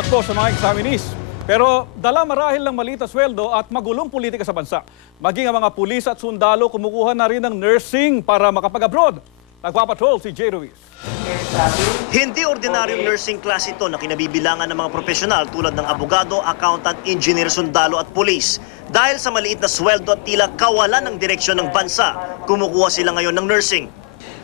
sakto sa mga examinees. Pero dala marahil ng maliit na sweldo at magulong politika sa bansa. Maging ang mga pulis at sundalo kumukuha na rin ng nursing para makapag-abroad. Nagpapatrol si Jay Ruiz. Hindi ordinaryong nursing class ito na kinabibilangan ng mga profesional tulad ng abogado, accountant, engineer, sundalo at pulis. Dahil sa maliit na sweldo at tila kawalan ng direksyon ng bansa, kumukuha sila ngayon ng nursing.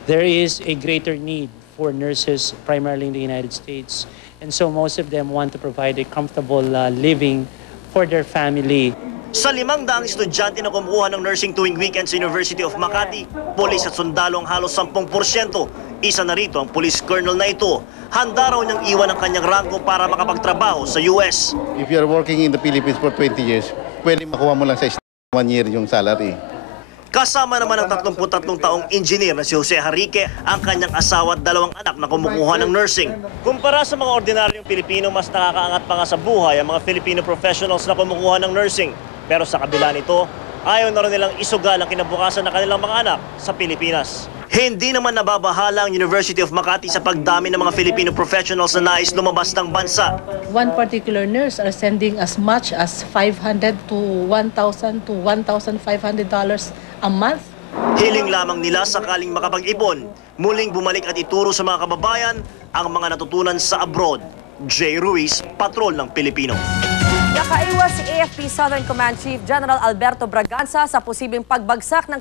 There is a greater need for nurses primarily in the United States. And so most of them want to provide a comfortable living for their family. Sa 500 estudyante na kumukuha ng nursing tuwing weekend sa University of Makati, pulis at sundalo ang halos 10%. Isa na rito ang police colonel na ito. Handa raw niyang iwan ang kanyang rangko para makapagtrabaho sa US. If you're working in the Philippines for 20 years, pwede makuha mo lang sa 1 year yung salary. Kasama naman ang 33 taong engineer na si Jose Harique, ang kanyang asawa at 2 anak na kumukuha ng nursing. Kumpara sa mga ordinaryong Pilipino, mas nakakaangat pa nga sa buhay ang mga Filipino professionals na kumukuha ng nursing. Pero sa kabila nito, ayaw na rin nilang isugal ang kinabukasan ng kanilang mga anak sa Pilipinas. Hindi naman nababahala ang University of Makati sa pagdami ng mga Filipino professionals na nais lumabas ng bansa. One particular nurse are sending as much as $500 to $1,000 to $1,500 a month. Hiling lamang nila sakaling makapag-ipon, muling bumalik at ituro sa mga kababayan ang mga natutunan sa abroad. Jay Ruiz, Patrol ng Pilipino. Nakaiwas si AFP Southern Command Chief General Alberto Braganza sa posibleng pagbagsak ng